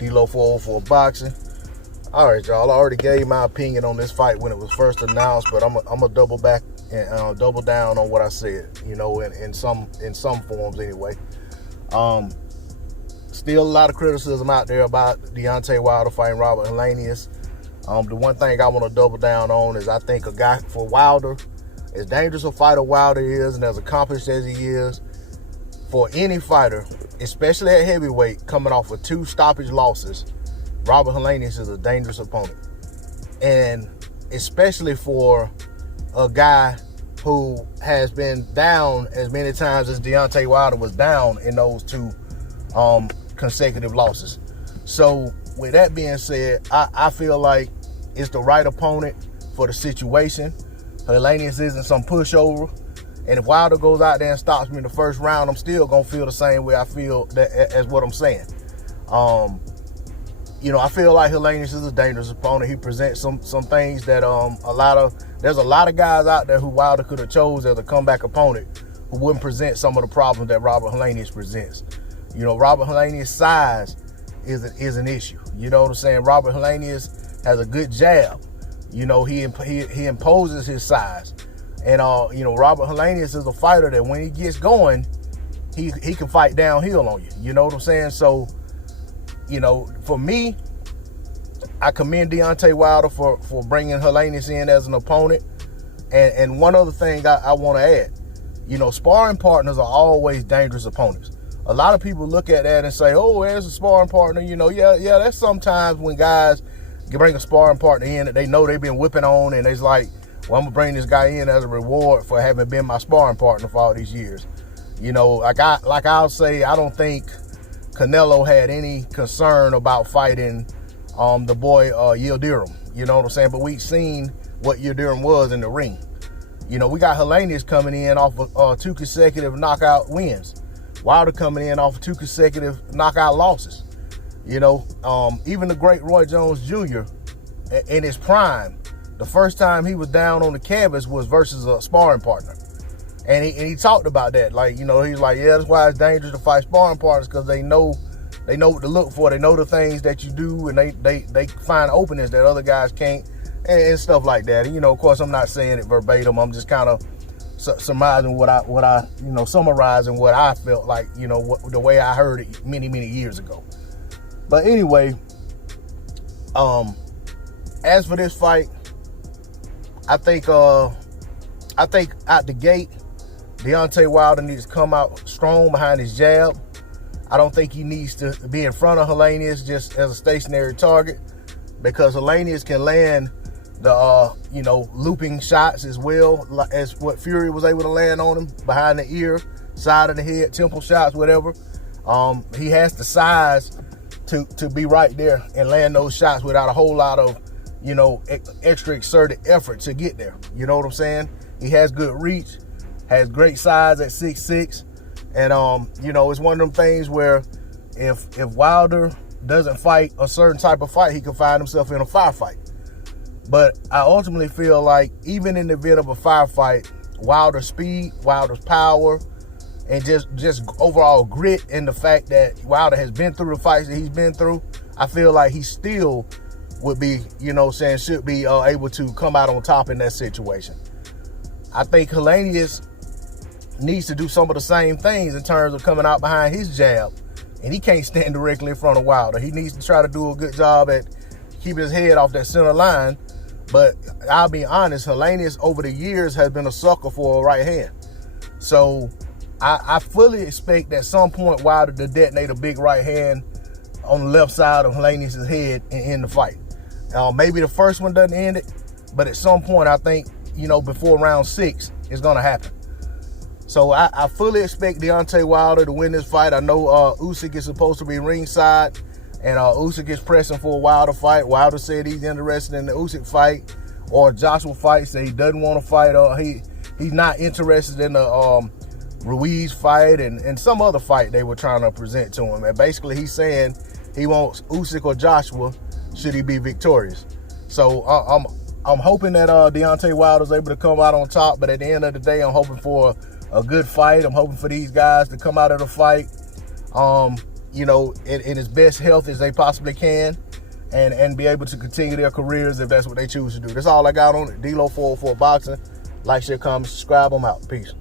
D-Lo 404 Boxing. All right, y'all. I already gave my opinion on this fight when it was first announced, but I'm gonna double back and double down on what I said. You know, in some forms anyway. Still a lot of criticism out there about Deontay Wilder fighting Robert Helenius. The one thing I want to double down on is I think a guy for Wilder, as dangerous a fighter Wilder is and as accomplished as he is, for any fighter, especially at heavyweight, coming off of 2 stoppage losses, Robert Helenius is a dangerous opponent. And especially for a guy who has been down as many times as Deontay Wilder was down in those 2 consecutive losses. So with that being said, I feel like it's the right opponent for the situation. Helenius isn't some pushover. And if Wilder goes out there and stops me in the first round, I'm still going to feel the same way I feel as what I'm saying. You know, I feel like Helenius is a dangerous opponent. He presents some things that there's a lot of guys out there who Wilder could have chose as a comeback opponent who wouldn't present some of the problems that Robert Helenius presents. You know, Robert Helenius' size is an issue. You know what I'm saying? Robert Helenius has a good jab. You know, he imposes his size. And, you know, Robert Helenius is a fighter that when he gets going, he can fight downhill on you. You know what I'm saying? So, you know, for me, I commend Deontay Wilder for bringing Helenius in as an opponent. And one other thing I want to add, you know, sparring partners are always dangerous opponents. A lot of people look at that and say, oh, there's a sparring partner. You know, yeah, that's sometimes when guys bring a sparring partner in that they know they've been whipping on, and it's like, well, I'm going to bring this guy in as a reward for having been my sparring partner for all these years. You know, like I'll say, I don't think Canelo had any concern about fighting the boy Yildirim. You know what I'm saying? But we've seen what Yildirim was in the ring. You know, we got Helenius coming in off of 2 consecutive knockout wins. Wilder coming in off of 2 consecutive knockout losses. You know, even the great Roy Jones Jr. in his prime, the first time he was down on the canvas was versus a sparring partner. And he talked about that. Like, you know, he's like, yeah, that's why it's dangerous to fight sparring partners, because they know what to look for. They know the things that you do, and they find openings that other guys can't, and stuff like that. And, you know, of course, I'm not saying it verbatim. I'm just kind of surmising what I you know, summarizing what I felt like, you know, the way I heard it many years ago. But anyway, as for this fight, I think out the gate, Deontay Wilder needs to come out strong behind his jab. I don't think he needs to be in front of Helenius just as a stationary target, because Helenius can land the you know, looping shots as well as what Fury was able to land on him, behind the ear, side of the head, temple shots, whatever. He has the size to be right there and land those shots without a whole lot of, you know, extra exerted effort to get there. You know what I'm saying? He has good reach, has great size at 6'6", and you know, it's one of them things where if Wilder doesn't fight a certain type of fight, he can find himself in a firefight. But I ultimately feel like even in the event of a firefight, Wilder's speed, Wilder's power, and just overall grit, and the fact that Wilder has been through the fights that he's been through, I feel like he still would be, you know, should be able to come out on top in that situation. I think Helenius needs to do some of the same things in terms of coming out behind his jab, and he can't stand directly in front of Wilder. He needs to try to do a good job at keeping his head off that center line. But I'll be honest, Helenius over the years has been a sucker for a right hand. So I fully expect at some point Wilder to detonate a big right hand on the left side of Helenius' head and end the fight. Maybe the first one doesn't end it, but at some point I think, you know, before round 6, it's going to happen. So I fully expect Deontay Wilder to win this fight. I know Usyk is supposed to be ringside, and Usyk is pressing for a Wilder fight. Wilder said he's interested in the Usyk fight or Joshua fight, so he doesn't want to fight. He's not interested in the Ruiz fight and some other fight they were trying to present to him. And basically he's saying he wants Usyk or Joshua should he be victorious. So I'm hoping that Deontay Wilder's able to come out on top, but at the end of the day, I'm hoping for a good fight. I'm hoping for these guys to come out of the fight you know, in his best health as they possibly can, and be able to continue their careers if that's what they choose to do. That's all I got on it. D-Lo 404 Boxing. Like, share, comment, subscribe. I'm out. Peace.